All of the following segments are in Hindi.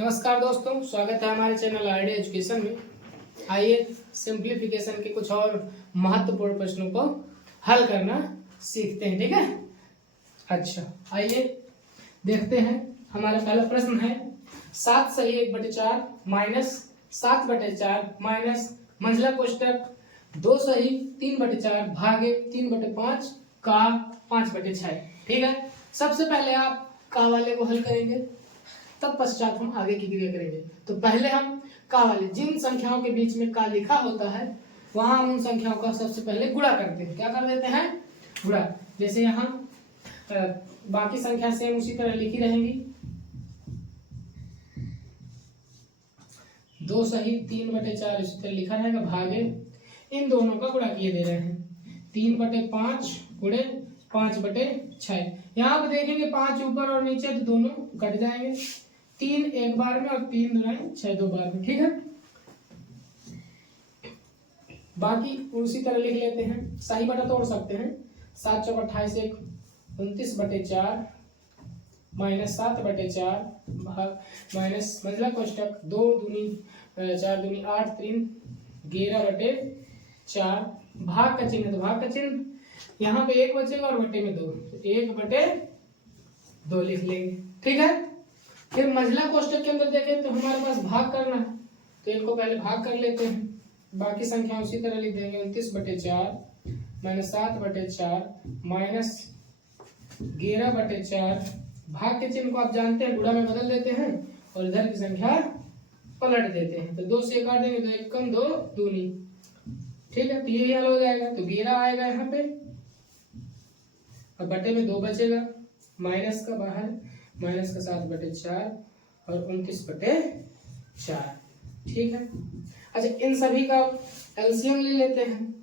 नमस्कार दोस्तों, स्वागत है हमारे चैनल आईडी एजुकेशन में। आइए सिंप्लीफिकेशन के कुछ और महत्वपूर्ण प्रश्नों को हल करना सीखते हैं। ठीक है, अच्छा आइए देखते हैं। हमारा पहला प्रश्न है 7 सही 1/4 माइनस 7/4 माइनस मंझला कोष्टक 2 सही 3/4 भागे 3/5 का 5/6। ठीक है, सबसे पहले आप का वाले को हल करेंगे, तब पश्चात हम आगे की क्रिया करेंगे। तो पहले हम का वाले, जिन संख्याओं के बीच में का लिखा होता है वहां हम उन संख्याओं का सबसे पहले गुणा करते हैं। क्या कर देते हैं? गुणा। जैसे यहाँ बाकी संख्या सेम उसी तरह लिखी रहेंगी। 2 सही 3/4 इसी तरह लिखा रहेगा, भागे इन दोनों का गुणा किए दे रहे हैं 3/5 गुणे 5/6। यहाँ पे देखेंगे 5 ऊपर और नीचे तो दोनों कट जाएंगे, 3 एक बार में और 3 दूना 6 दो बार में। ठीक है, बाकी उसी तरह लिख लेते हैं। सही बटा तोड़ सकते हैं। 7 चौक 28 1 29/4 माइनस 7/4 भाग माइनस मंझला कोष्टक 2 दूनी 4 दूनी 8 3 11/4 भाग का चिन्ह, तो भाग का चिन्ह यहाँ पे 1 बचेगा और बटे में 2, 1/2 लिख लेंगे। ठीक है, फिर मंझला कोष्टक के अंदर देखें तो हमारे पास भाग करना है, तो इनको पहले भाग कर लेते हैं। बाकी संख्या उसी तरह लिख देंगे 29/4 माइनस 7/4 माइनस 11/4। भाग के चिन्ह को आप जानते हैं, गुणा में बदल देते हैं और इधर की संख्या पलट देते हैं। तो 2 से काट देंगे, 2 1 कम 2 दूनी। ठीक है, तो ये भी हल हो जाएगा। तो 11 आएगा यहाँ पे और बटे में 2 बचेगा, माइनस का बाहर माइनस का 7/4 और 29/4। ठीक है, अच्छा इन सभी का एलसीएम ले लेते हैं,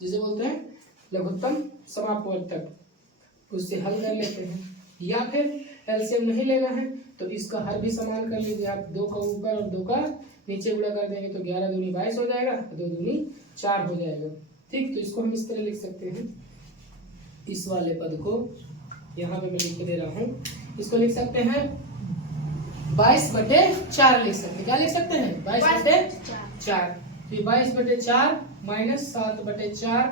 जिसे बोलते हैं लघुत्तम समापवर्तक, उससे हल कर लेते हैं। या फिर एलसीएम नहीं लेना है तो इसका हर भी समान कर लीजिए आप। 2 का ऊपर और 2 का नीचे गुणा कर देंगे तो 11 दूनी 22 हो जाएगा, 2 दूनी 4 हो जाएगा। ठीक, तो इसको हम इस तरह लिख सकते हैं। इस वाले पद को यहाँ पे मैं लिख के दे रहा हूँ, इसको लिख सकते हैं 22/4 लिख सकते हैं। क्या लिख सकते हैं? 22/4। तो 22/4 माइनस 7/4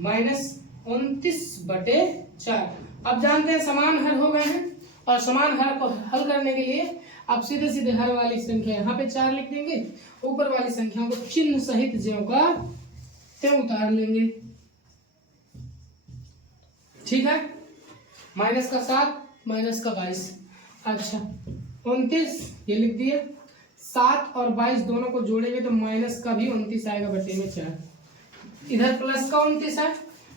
माइनस 29/4। अब जानते हैं समान हर हो गए हैं, और समान हर को हल करने के लिए आप सीधे सीधे हर वाली संख्या यहाँ पे 4 लिख देंगे, ऊपर वाली संख्याओं को चिन्ह सहित ज्यों का त्यों उतार लेंगे। ठीक है, माइनस का 7 माइनस का 22। अच्छा 29 ये लिख दिए, 7 और 22 दोनों को जोड़ेंगे तो माइनस का भी 29 आएगा बटे में 4। इधर प्लस का 29 है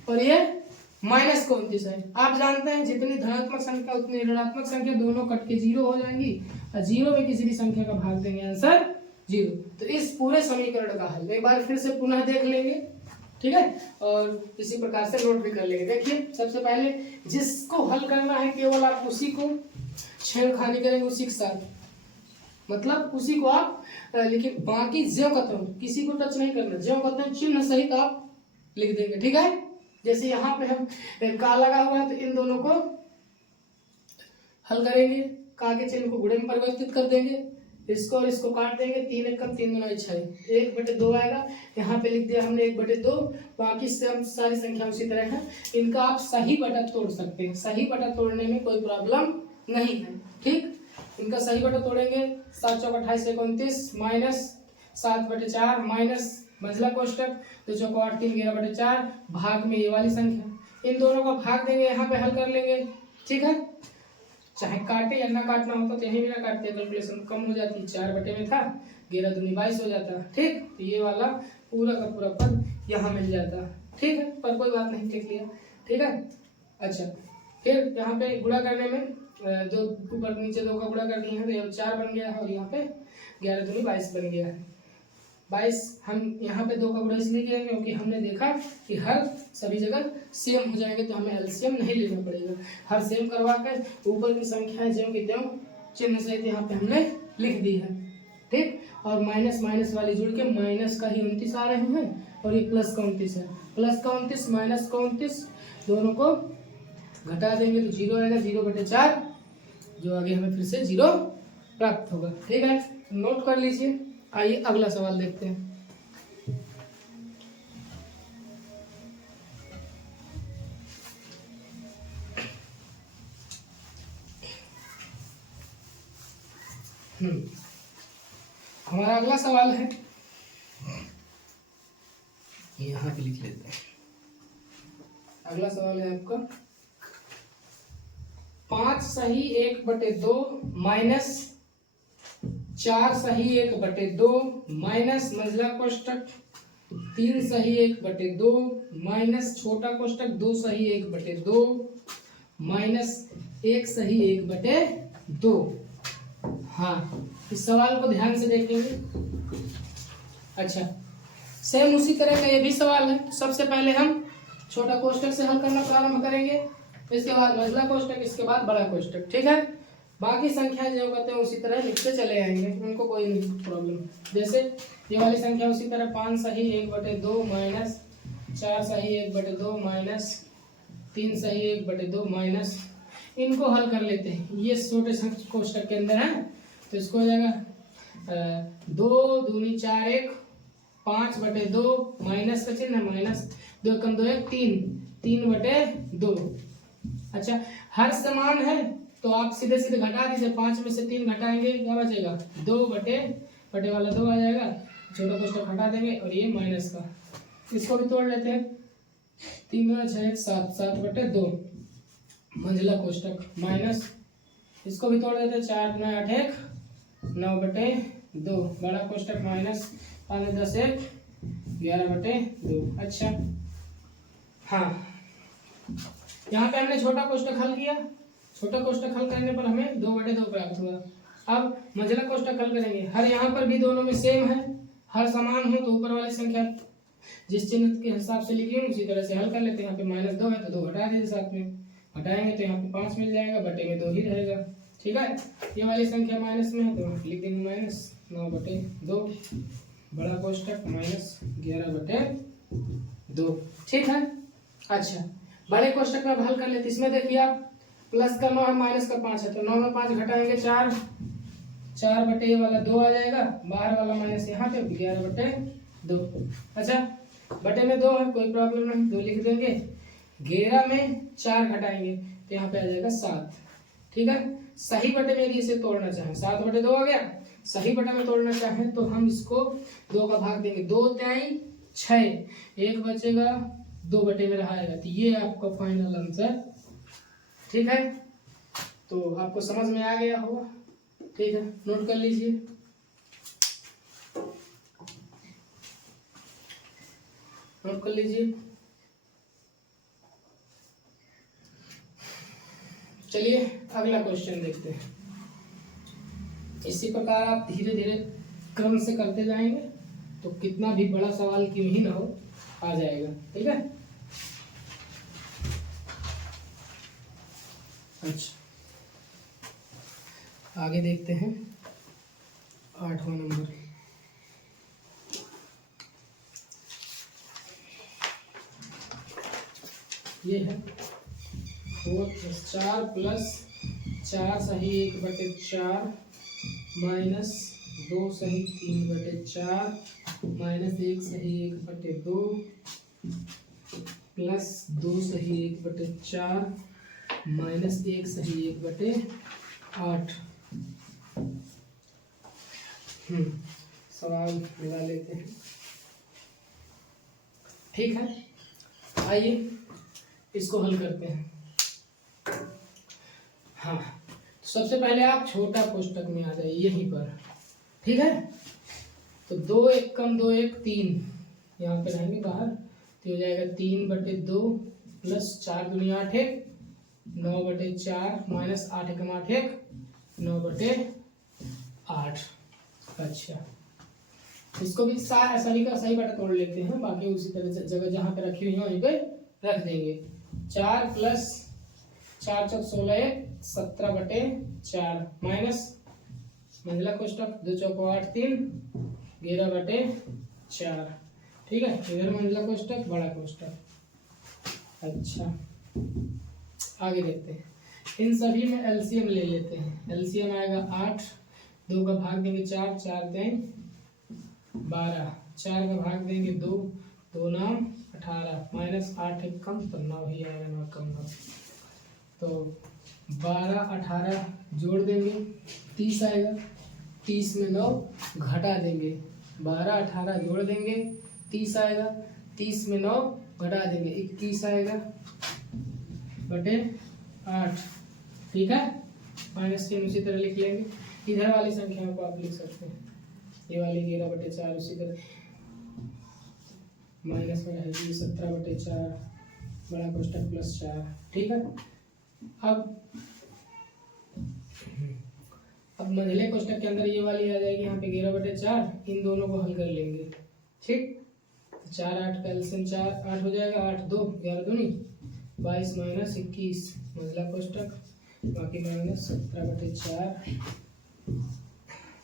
और ये माइनस का 29 है। आप जानते हैं जितनी धनात्मक संख्या उतनी ऋणात्मक संख्या दोनों कट के 0 हो जाएंगी, और 0 में किसी भी संख्या का भाग देंगे, आंसर 0। तो इस पूरे समीकरण का हल एक बार फिर से पुनः देख लेंगे। ठीक है, और इसी प्रकार से नोट भी कर लेंगे। देखिए सबसे पहले जिसको हल करना है केवल आप उसी को छेड़खानी करेंगे, उसी के साथ, मतलब उसी को आप लिखिए। बाकी ज्यों का त्यों किसी को टच नहीं करना, ज्यों का त्यों चिन्ह सहित आप लिख देंगे। ठीक है, जैसे यहाँ पे हम का लगा हुआ है तो इन दोनों को हल करेंगे, का के चिन्ह को गुणे में परिवर्तित कर देंगे, इसको और इसको काट देंगे, 3 1 कम 3 दूना 6, 1/2 आएगा। यहाँ पे लिख दिया हमने 1/2। बाकी से हम सारी संख्या उसी तरह है, इनका आप सही बटा तोड़ सकते हैं। सही बटा तोड़ने में कोई प्रॉब्लम नहीं है। ठीक, इनका सही बटा तोड़ेंगे। 7 चौक 28 29 माइनस 7/4 माइनस मंझला कोष्टक 2 चौक 8 3 11/4 भाग में ये वाली संख्या, इन दोनों का भाग देंगे, यहाँ पे हल कर लेंगे। ठीक है, चाहे काटे या ना काटना होता तो यहीं भी ना काटते, कैलकुलेशन कम हो जाती। 4 बटे में था, 11 दूनी 22 हो जाता। ठीक, तो ये वाला पूरा का पूरा पद यहाँ मिल जाता। ठीक है, पर कोई बात नहीं, लिख लिया। ठीक है, अच्छा फिर यहाँ पे गुणा करने में 2 ऊपर नीचे 2 का गुणा कर दिए हैं तो यहाँ 4 बन गया है, और यहाँ पे 11 दूनी 22 बन गया है। 22 हम यहाँ पे 2 का गुणा इसलिए किया क्योंकि हमने देखा कि हर सभी जगह सेम हो जाएंगे तो हमें एलसीएम नहीं लेना पड़ेगा। हर सेम करवा कर ऊपर की संख्याएं ज्यों की त्यों चिन्ह सहित यहाँ पे हमने लिख दी है। ठीक, और माइनस माइनस वाली जुड़ के माइनस का ही 29 आ रहे हैं, और ये प्लस का 29 है। प्लस का 29 माइनस का 29 दोनों को घटा देंगे तो 0 आएगा, 0/4, जो आगे हमें फिर से 0 प्राप्त होगा। ठीक है, नोट कर लीजिए। आइए अगला सवाल देखते हैं। हमारा अगला सवाल है, यहाँ पे लिख लेते हैं। अगला सवाल है आपका 5 सही 1/2 माइनस 4 सही 1/2 माइनस मंझला कोष्टक 3 सही 1/2 माइनस छोटा कोष्टक 2 सही 1/2 माइनस 1 सही 1/2। हाँ, इस सवाल को ध्यान से देखेंगे। अच्छा, सेम उसी तरह का ये भी सवाल है। तो सबसे पहले हम छोटा कोष्टक से हल करना प्रारंभ करेंगे, इसके बाद मझला कोष्टक, इसके बाद बड़ा कोष्टक। ठीक है, बाकी संख्याएं जो कहते हैं उसी तरह लिखते चले आएंगे, उनको कोई नहीं प्रॉब्लम। जैसे ये वाली संख्या उसी तरह 5 सही 1/2 माइनस 4 सही 1/2 माइनस 3 सही 1/2 माइनस, इनको हल कर लेते हैं। ये छोटे कोष्टक के अंदर है, तो इसको हो जाएगा 2 दूनी 4 1 5/2 माइनस का चिन्ह माइनस 2 कम 2 1 3/2। अच्छा, हर समान है तो आप सीधे सीधे घटा दीजिए। 5 में से 3 घटाएंगे, क्या बचेगा? 2 बटे वाला 2 आ जाएगा, छोटा कोष्टक हटा देंगे और ये माइनस का, इसको भी तोड़ लेते हैं। 3 दूना 6 1 7 7/2 मंझला कोष्टक माइनस, इसको भी तोड़ देते हैं। 4 दूना 8 1 9/2 बड़ा कोष्टक माइनस 5 10 1 11/2। अच्छा, हाँ, यहाँ पे हमने छोटा कोष्टक हल किया। छोटा कोष्टक हल करने पर हमें 2/2 प्राप्त हुआ। अब मंझला कोष्टक हल करेंगे। हर यहाँ पर भी दोनों में सेम है, हर समान हो तो ऊपर वाली संख्या जिस चिन्ह के हिसाब से लिखी है उसी तरह से हल कर लेते हैं। यहाँ पे -2 है तो 2 घटा दीजिए, साथ में घटाएंगे तो यहाँ पे 5 मिल जाएगा, बटे में 2 ही रहेगा। ठीक है, ये वाली संख्या माइनस में है तो लिख देंगे माइनस 9/2 बड़ा कोष्टक माइनस 11/2। ठीक है। अच्छा, बड़े कोष्टक में हल कर लेते। इसमें देखिए आप प्लस का 9 है, माइनस का 5 है, तो 9 में 5 घटाएंगे 4 4 वाला 2 आ जाएगा, बाहर वाला माइनस यहाँ पे 11/2। अच्छा, बटे में 2 है, कोई प्रॉब्लम नहीं, 2 लिख देंगे। 11 में 4 घटाएंगे तो यहाँ पे आ जाएगा 7। ठीक है, सही बटे में यदि इसे तोड़ना चाहें, 7/2 आ गया। सही बटे में तोड़ना चाहें तो हम इसको 2 का भाग देंगे, 2 3 6, 1 बचेगा, 2 बटे में रहेगा, तो ये आपका फाइनल आंसर। ठीक है, तो आपको समझ में आ गया होगा। ठीक है, नोट कर लीजिए। नोट कर लीजिए। चलिए अगला क्वेश्चन देखते हैं। इसी प्रकार आप धीरे धीरे क्रम से करते जाएंगे तो कितना भी बड़ा सवाल क्यों ही ना हो, आ जाएगा। ठीक है। अच्छा, आगे देखते हैं 8वां नंबर। ये है 4 + 4 + 4 सही 1/4 माइनस 2 सही 3/4 माइनस 1 सही 1/2 प्लस 2 सही 1/4 माइनस 1 सही 1/8। सवाल मिला लेते हैं। ठीक है, आइए इसको हल करते हैं। हाँ, तो सबसे पहले आप छोटा कोष्टक में आ जाइए, यहीं पर। ठीक है, तो 2 1 कम 2 1 3 यहाँ पे रहेंगे बाहर, तो हो जाएगा 3/2 प्लस 4 दूनी 8 1 9/4 माइनस 8 1 8 1 9/8। अच्छा, इसको भी सही का सही बटा तोड़ लेते हैं, बाकी उसी तरह से जगह जहाँ पे रखी हुई है वहीं पे रख देंगे। 4 + 4 × 16 17/4 माइनस मंझला कोष्टक 2 × 8 3 11/4। ठीक है, इधर मंझला कोष्टक बड़ा कोष्टक। अच्छा, आगे देखते हैं। इन सभी में एलसीएम ले लेते हैं। एलसीएम आएगा 8 2 का भाग देंगे 4, 4 दें 12, 4 का भाग देंगे 2, 2 नाम 18, माइनस 8 एक कम तो 9 ही आएगा, 9 कम 9, तो 12 18 जोड़ देंगे 30 आएगा, 30 में 9 घटा देंगे, 12 18 जोड़ देंगे 30 आएगा, 30 में 9 घटा देंगे 21 आएगा बटे 8। ठीक है, माइनस चिन्ह उसी तरह लिख लेंगे। इधर वाली संख्याओं को आप लिख सकते हैं, ये वाली 11/4 उसी तरह माइनस में रहेगी 17/4 बड़ा कोष्टक प्लस 4। ठीक है, अब मंझले कोष्टक के अंदर ये वाली आ जाएगी, यहाँ पे 11/4, इन दोनों को हल कर लेंगे। ठीक, 4 8 का एलसीएम 4 8 हो जाएगा, 8 2 11 दूनी 22 माइनस 21 मंझला कोष्टक, बाकी माइनस 17/4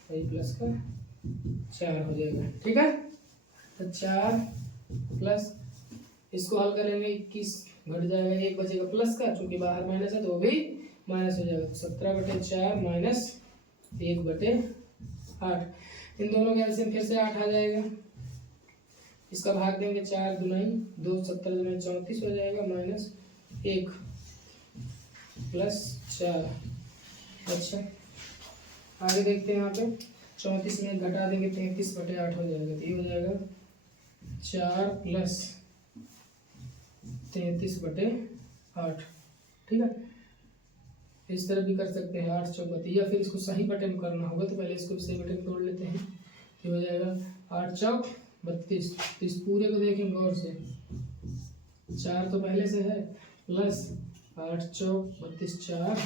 प्लस का 4 हो जाएगा। ठीक है, तो 4 प्लस इसको हल करेंगे 21 घट जाएगा, 1 बचेगा प्लस का, चूंकि बाहर माइनस है तो वो भी माइनस हो जाएगा, 17/4 माइनस 1/8, इन दोनों के एलसीएम फिर से 8 आ जाएगा, इसका भाग देंगे 4 दूनी 2 17 दूनी 34 हो जाएगा, माइनस 1 प्लस 4। अच्छा, आगे देखते हैं, यहाँ पे 34 में घटा देंगे 33/8 हो जाएगा, तो ये हो जाएगा 4 प्लस 33/8। ठीक है, इस तरह भी कर सकते हैं 8 चौक 32, या फिर इसको सही बटे में करना होगा तो पहले इसको सही बटे में तोड़ लेते हैं, ये हो जाएगा 8 चौक 32। तो इस पूरे को देखें गौर से, 4 तो पहले से है, प्लस 8 चौक 32 4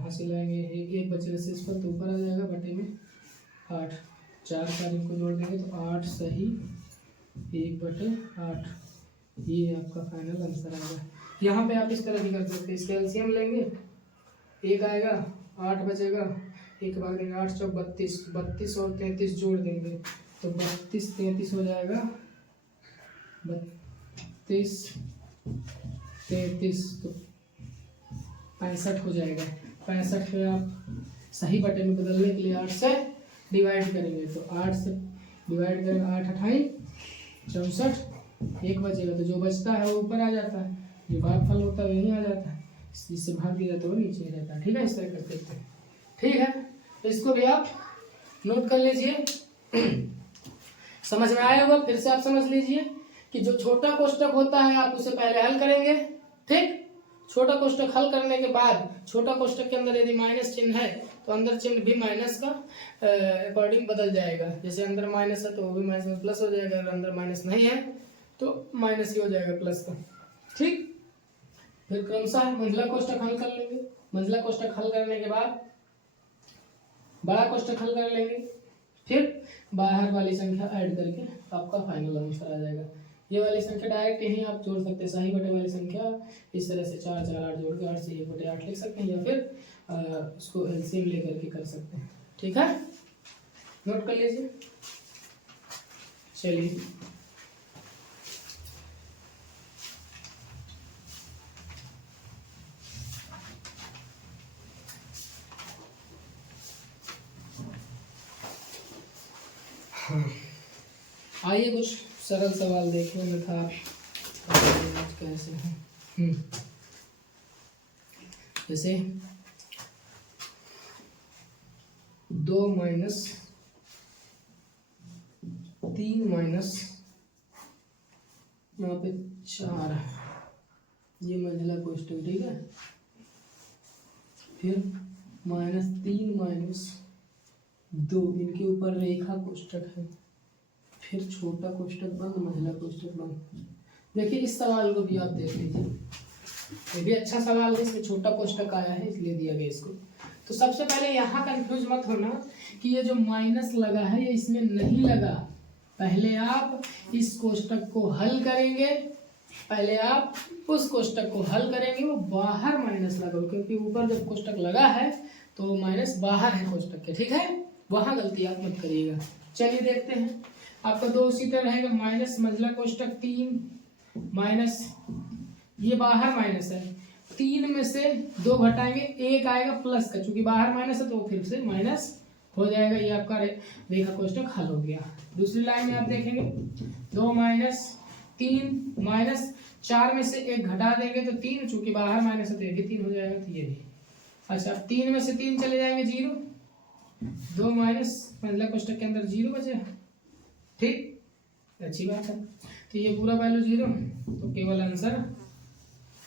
हासिल आएंगे, एक बचे से इस पर तो ऊपर आ जाएगा बटे में 8, 4 4 इनको जोड़ देंगे तो 8 सही 1/8, ये आपका फाइनल आंसर आएगा। यहाँ पे आप इस तरह भी कर सकते हैं, इसका एलसीएम लेंगे, 1 आएगा 8 बचेगा, एक भाग देंगे 8 चौक 32, 32 और 33 जोड़ देंगे तो 32 33 हो जाएगा, 32 33 तो 65 हो जाएगा। 65 में आप सही बटे में बदलने के लिए 8 से डिवाइड करेंगे, तो 8 से डिवाइड करेंगे, 8 8 64, 1 बचेगा, तो जो बचता है वो ऊपर आ जाता है, जो भागफल होता है वहीं आ जाता है, इससे भाग दिया जाता है वो नीचे रहता है। ठीक है, इस तरह कर देते हैं। ठीक है, तो इसको भी आप नोट कर लीजिए, समझ में आया होगा। फिर से आप समझ लीजिए कि जो छोटा कोष्टक होता है आप उसे पहले हल करेंगे। ठीक, छोटा कोष्टक हल करने के बाद छोटा कोष्टक के अंदर यदि माइनस चिन्ह है तो अंदर चिन्ह भी माइनस का अकॉर्डिंग बदल जाएगा, जैसे अंदर माइनस है तो वो भी माइनस में प्लस हो जाएगा, अगर अंदर माइनस नहीं है तो माइनस ही हो जाएगा प्लस का। ठीक, फिर क्रमशः मंझला कोष्टक हल कर लेंगे, मंझला कोष्टक हल करने के बाद बड़ा कोष्टक हल कर लेंगे, फिर बाहर वाली संख्या ऐड करके आपका फाइनल आंसर आ जाएगा। ये वाली संख्या डायरेक्ट यहीं आप जोड़ सकते हैं, सही बटे वाली संख्या इस तरह से 4 4 8 जोड़ के 8 से 1/8 लिख सकते हैं, या फिर उसको एलसीएम लेकर के कर सकते हैं। ठीक है, नोट कर लीजिए। चलिए, आइए कुछ सरल सवाल देखने में था कैसे हैं। जैसे 2 माइनस 3 माइनस यहाँ पे 4, ये मंझला कोष्टक। ठीक है, फिर -3 माइनस 2, इनके ऊपर रेखा कोष्टक है, फिर छोटा कोष्टक बंद मंझला कोष्टक बंद। देखिए इस सवाल को भी आप देख लीजिए, ये भी अच्छा सवाल है, इसमें छोटा कोष्टक आया है इसलिए दिया गया इसको। तो सबसे पहले यहाँ कंफ्यूज मत होना कि ये जो माइनस लगा है ये इसमें नहीं लगा, पहले आप इस कोष्टक को हल करेंगे, पहले आप उस कोष्टक को हल करेंगे, वो बाहर माइनस लगा, क्योंकि ऊपर जब कोष्टक लगा है तो माइनस बाहर है कोष्टक के। ठीक है, वहां गलती आप मत करिएगा। चलिए देखते हैं, आपका 2 उसी तरह रहेगा, माइनस मंझला कोष्टक 3 माइनस, ये बाहर माइनस है, 3 में से 2 घटाएंगे, 1 आएगा प्लस का, चूंकि बाहर माइनस है तो फिर से माइनस हो जाएगा। ये आपका रेखा कोष्ठक हल हो गया। दूसरी लाइन में आप देखेंगे 2 माइनस 3 माइनस 4 में से 1 घटा देंगे तो 3, चूंकि बाहर माइनस है तो ये भी 3 हो जाएगा, तो ये भी। अच्छा, 3 में से 3 चले जाएंगे 0, 2 माइनस मंझला कोष्ठक के अंदर 0 बचे, ठीक, अच्छी बात है। तो ये पूरा वैल्यू 0, तो केवल आंसर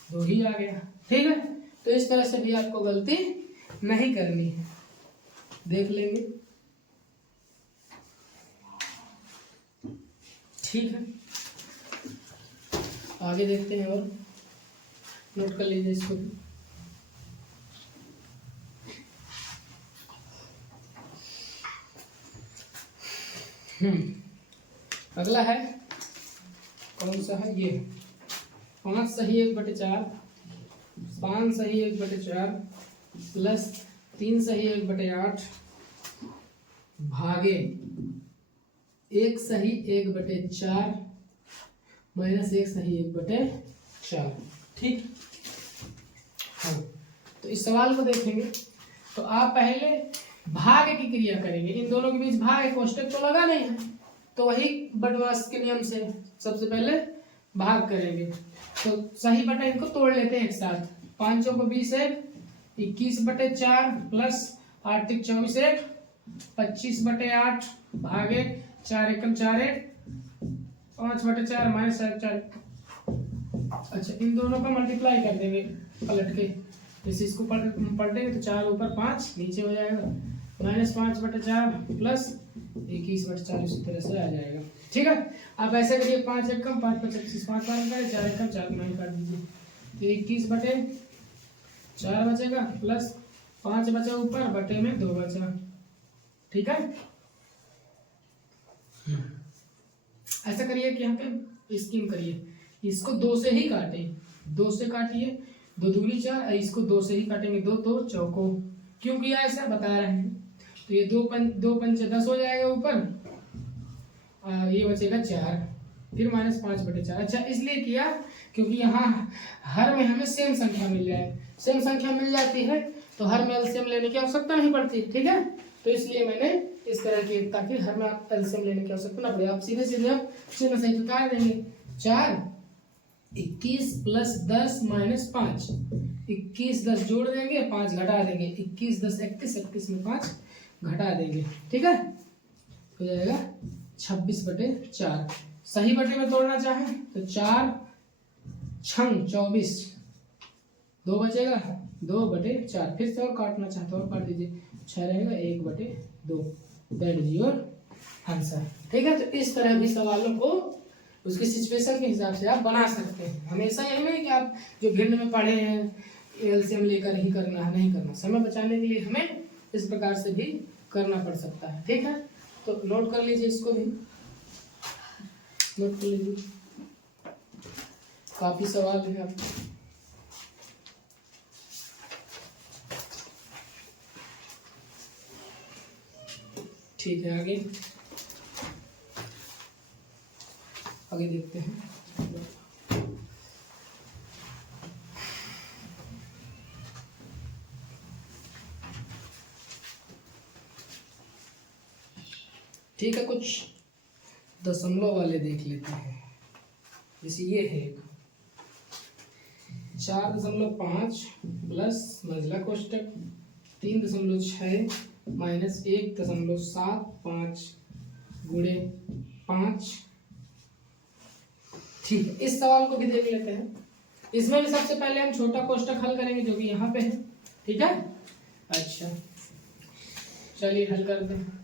2 ही आ गया, ठीक है। तो इस तरह से भी आपको गलती नहीं करनी है, देख लेंगे, ठीक है। आगे देखते हैं और नोट कर लीजिए इसको भी। अगला है, कौन सा है ये, 5 सही 1/4, 5 सही 1/4 प्लस 3 सही 1/8 भागे 1 सही 1/4 माइनस 1 सही 1/4, ठीक। हाँ, तो इस सवाल को देखेंगे तो आप पहले भाग की क्रिया करेंगे, इन दोनों के बीच भाग कोष्ठक तो लगा नहीं है, तो वही बटवास के नियम से सबसे पहले भाग करेंगे। तो सही बटे इनको तोड़ लेते हैं एक साथ, 5 को 20 है 21/4 प्लस 8 × 24 है 25/8 भागे 4 एकम 4 है 5/4 माइनस 4। अच्छा, इन दोनों का मल्टीप्लाई कर देंगे पलट के, जैसे इसको पलटेंगे तो 4 ऊपर 5 नीचे हो जाएगा, माइनस 5/4 प्लस 21/4 इसी तरह से आ जाएगा, ठीक है। आप ऐसे करिए, 5 एकम 5 × 25 5 बार करें, 4 एकम 4 9 काट दीजिए, तो 21/4 बचेगा प्लस 5 बचा ऊपर, बटे में 2 बचा, ठीक है। ऐसा करिए कि यहाँ पे स्कीम करिए, इसको 2 से ही काटे, 2 से काटिए, 2 दूनी 4, इसको 2 से ही काटेंगे, 2 तो चौको, क्यों किया ऐसा बता रहे हैं। तो ये 2 पंचे 10 हो जाएगा ऊपर, ये बचेगा 4, फिर माइनस 5/4। अच्छा, इसलिए किया क्योंकि यहाँ हर में हमें सेम संख्या मिल जाए, सेम संख्या मिल जाती है तो हर में एलसीएम लेने की आवश्यकता नहीं पड़ती, ठीक है। तो इसलिए मैंने इस तरह की, ताकि हर में आप एलसीएम लेने की आवश्यकता ना पड़े, आप सीधे सीधे आप चिन्ह सहित उतार देंगे। 4 21 प्लस 10 माइनस 5, 21 10 जोड़ देंगे, 5 घटा देंगे, 21 10 21, 21 में 5 घटा देंगे, ठीक है, हो जाएगा 26/4। सही बटे में तोड़ना चाहें तो 4 छंग 24, 2 बचेगा 2/4, फिर से और काटना चाहते हो और काट दीजिए, 6 रहेगा 1/2, दैट इज योर आंसर, ठीक है। तो इस तरह भी सवालों को उसकी सिचुएशन के हिसाब से आप बना सकते हैं। हमेशा यही नहीं कि आप जो भिन्न में पढ़े हैं एलसीएम लेकर ही करना है, नहीं करना, समय बचाने के लिए हमें इस प्रकार से भी करना पड़ सकता है, ठीक है। तो नोट कर लीजिए, इसको भी नोट कर लीजिए, काफी सवाल है आपको। ठीक है, आगे देखते हैं। ठीक है, कुछ दशमलव वाले देख लेते हैं। जैसे ये है 4.5 प्लस मंझला कोष्ठक 3.6 माइनस 1.75 गुणे 5, ठीक है। इस सवाल को भी देख लेते हैं। इसमें भी सबसे पहले हम छोटा कोष्ठक हल करेंगे जो कि यहाँ पे है, ठीक है। अच्छा, चलिए हल करते हैं।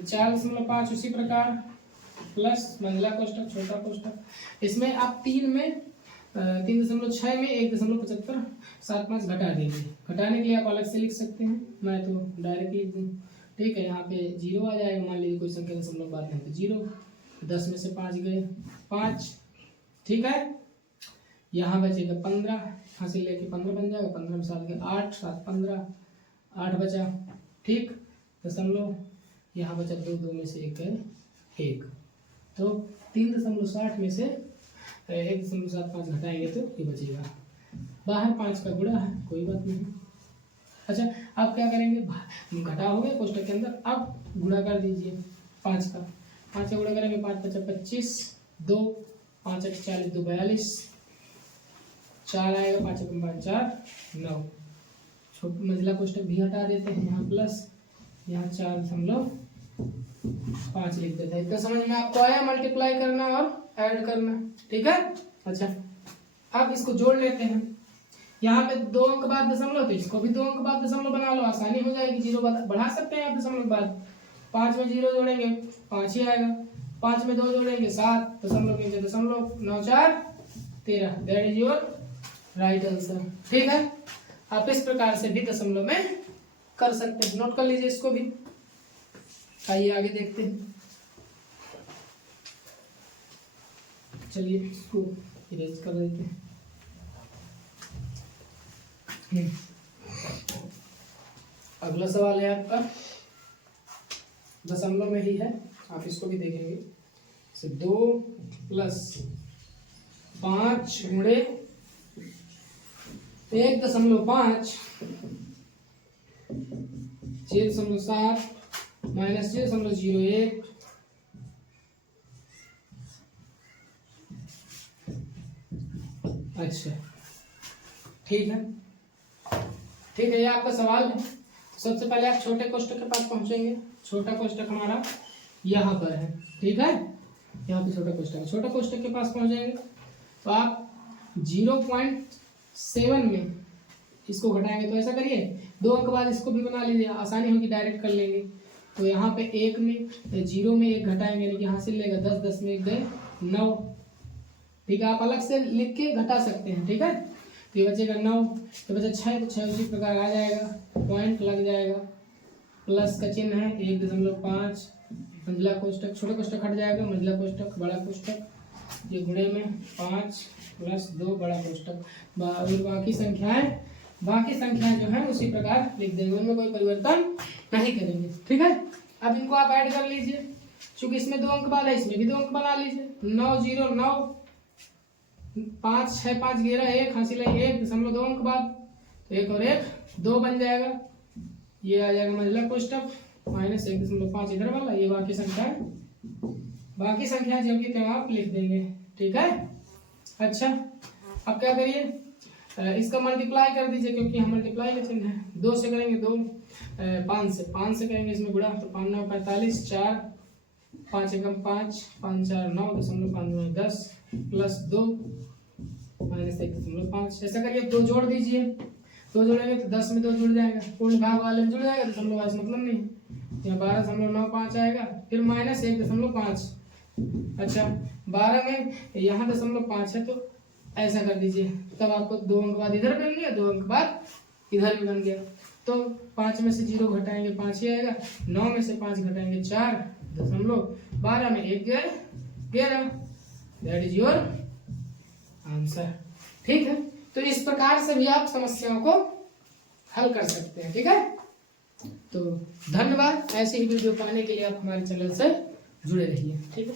4.5 उसी प्रकार प्लस मंझला कोष्ठक छोटा कोष्ठक, इसमें आप 3 में 3.6 में 1.75 घटा देंगे। घटाने के लिए आप अलग से लिख सकते हैं, मैं तो डायरेक्ट लिख दूँ, ठीक है। यहाँ पे 0 आ जाएगा, मान लीजिए कोई संख्या दशमलव बाद में तो 0, 10 में से 5 गए 5, ठीक है। यहाँ बचेगा 15, यहाँ से लेके 15 बन जाएगा, 15 में 7 गए 8, 7 15, 8 बचा, ठीक। दशमलव यहाँ बचा 2, 2 में से 1 है 1, तो 3.60 में से 1.75 घटाएंगे तो ये बचेगा। बाहर 5 का गुणा है, कोई बात नहीं। अच्छा अब क्या करेंगे, घटा हो गया कोष्टक के अंदर, अब गुणा कर दीजिए 5 का। 5 का गुणा करेंगे, 5 × 5 = 25, 2 5 × 40 2 42, 4 आएगा, 5 × 5 4 9। छोटा मंझला कोष्टक भी हटा देते हैं, यहाँ प्लस, यहाँ 4.5 लिख देते हैं। इतना समझ में आपको आया मल्टीप्लाई करना और ऐड करना, ठीक है। अच्छा अब इसको जोड़ लेते हैं, यहाँ पे 2 अंक बाद दशमलव, तो इसको भी 2 अंक बाद दशमलव बना लो, आसानी हो जाएगी। 0 बढ़ा सकते हैं आप दशमलव के बाद। 5 में 0 जोड़ेंगे 5 ही आएगा, 5 में 2 जोड़ेंगे 7, दशमलव के दशमलव, 9 4 13, that is your right answer, ठीक है। आप इस प्रकार से भी दशमलव में कर सकते हैं, नोट कर लीजिए इसको भी। आइए आगे देखते हैं। चलिए इसको इरेज कर देते हैं। अगला सवाल है आपका दशमलव में ही है, आप इसको भी देखेंगे। 2 + 5 गुणे 1.5 0.7 माइनस 0.01 अच्छा ठीक है, ठीक है, ये आपका सवाल है। सबसे पहले आप छोटे कोष्टक के पास पहुंचेंगे। छोटा कोष्टक हमारा यहाँ पर है, ठीक है, यहाँ पे छोटा कोष्टक है। छोटा कोष्टक के पास पहुंचेंगे तो आप 0.7 में इसको घटाएंगे, तो ऐसा करिए 2 अंक बाद इसको भी बना लीजिए, आसानी होगी, डायरेक्ट कर लेंगे। तो यहाँ पे 1 में 0 में 1 घटाएंगे, यानी कि हासिल लेगा 10, 10 में 1 गए 9, ठीक है। आप अलग से लिख के घटा सकते हैं, ठीक है। तो ये बचेगा 9, तो बचा 6, तो 6 उसी प्रकार आ जाएगा, पॉइंट लग जाएगा, प्लस का चिन्ह है, 1.5 मंझला कोष्टक, छोटा कोष्टक हट जाएगा, मंझला कोष्टक बड़ा कोष्टक, ये गुणे में 5 + 2 बड़ा कोष्टक, और बाकी संख्याएं जो है उसी प्रकार लिख देंगे, उनमें कोई परिवर्तन नहीं करेंगे, ठीक है। अब इनको आप ऐड कर लीजिए, चूंकि इसमें 2 अंक बाद है, इसमें भी 2 अंक बना लीजिए। 9 0 9, 5 6 5 11 1 हासिल है 1.2 अंक बाद, तो 1 और 1 2 बन जाएगा, ये आ जाएगा मंझला कोष्टक, माइनस 1.5 इधर वाला, ये बाकी संख्या जो कि आप लिख देंगे, ठीक है। अच्छा अब क्या करिए, इसका मल्टीप्लाई कर दीजिए, क्योंकि यहाँ मल्टीप्लाई का चिन्ह है। 2 से करेंगे 2, 5 से करेंगे इसमें गुणा, तो 5 9 45, 4 5 एकम 5 5 4 9 .5 10 प्लस 2 माइनस 1.5, ऐसा करिए 2 जोड़ दीजिए। 2 जोड़ेंगे तो 10 में 2 जुड़ जाएगा, पूर्ण भाग वाले में जुड़ जाएगा, दशमलव वाले मतलब नहीं, यहाँ 12.95 आएगा, फिर माइनस 1.5। अच्छा 12 में यहाँ 0.5 है, तो ऐसा कर दीजिए, तब आपको 2 अंक बाद इधर बन गया, 2 अंक बाद इधर भी बन गया। तो 5 में से 0 घटाएंगे 5 ही आएगा, 9 में से 5 घटाएंगे 4, 12 में 1 गए 11, दैट इज योर आंसर, ठीक है। तो इस प्रकार से भी आप समस्याओं को हल कर सकते हैं, ठीक है। तो धन्यवाद, ऐसे ही वीडियो पाने के लिए आप हमारे चैनल से जुड़े रहिए, ठीक है।